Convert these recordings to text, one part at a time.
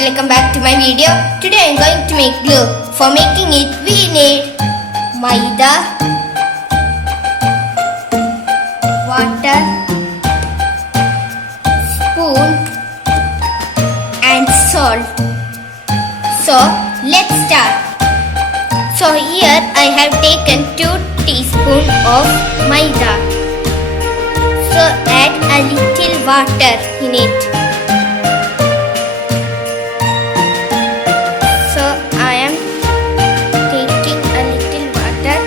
welcome back to my video. Today I am going to make glue. For making it we need maida, water, spoon and salt. So let's start. So here I have taken 2 teaspoons of maida. So add a little water in it. So I am taking a little water.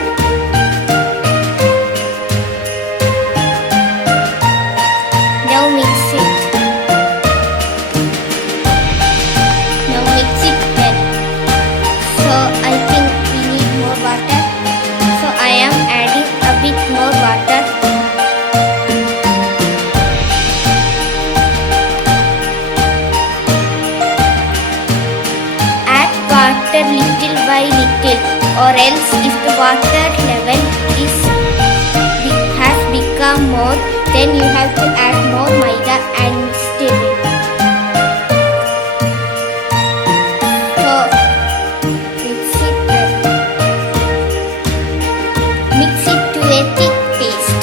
Now mix it. Now mix it well. So I think we need more water. So I am adding a bit more water. Water little by little, or else if the water level has become more, then you have to add more maida and stir it. So mix it well. Mix it to a thick paste.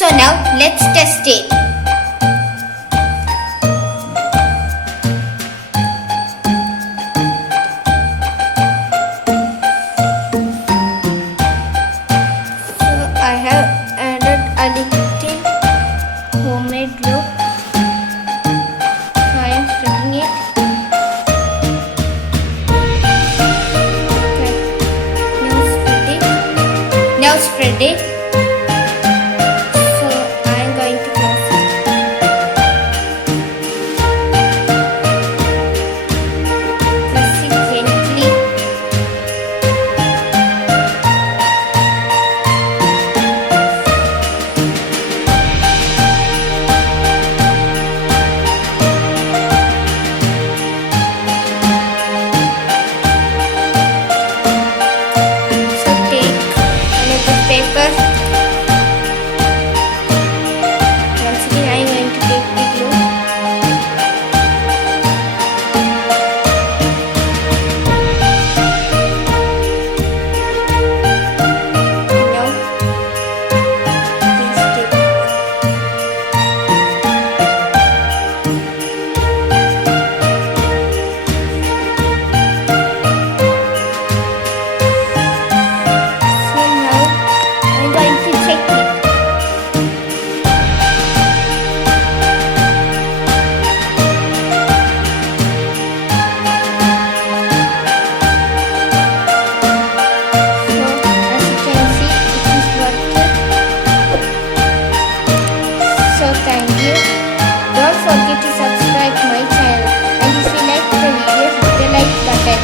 So now let's test it. video, don't forget to subscribe my channel, and if you like the video, hit the like button.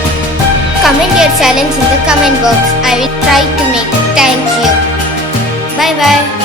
Comment your challenge in the comment box. I will try to make it. Thank you. Bye bye.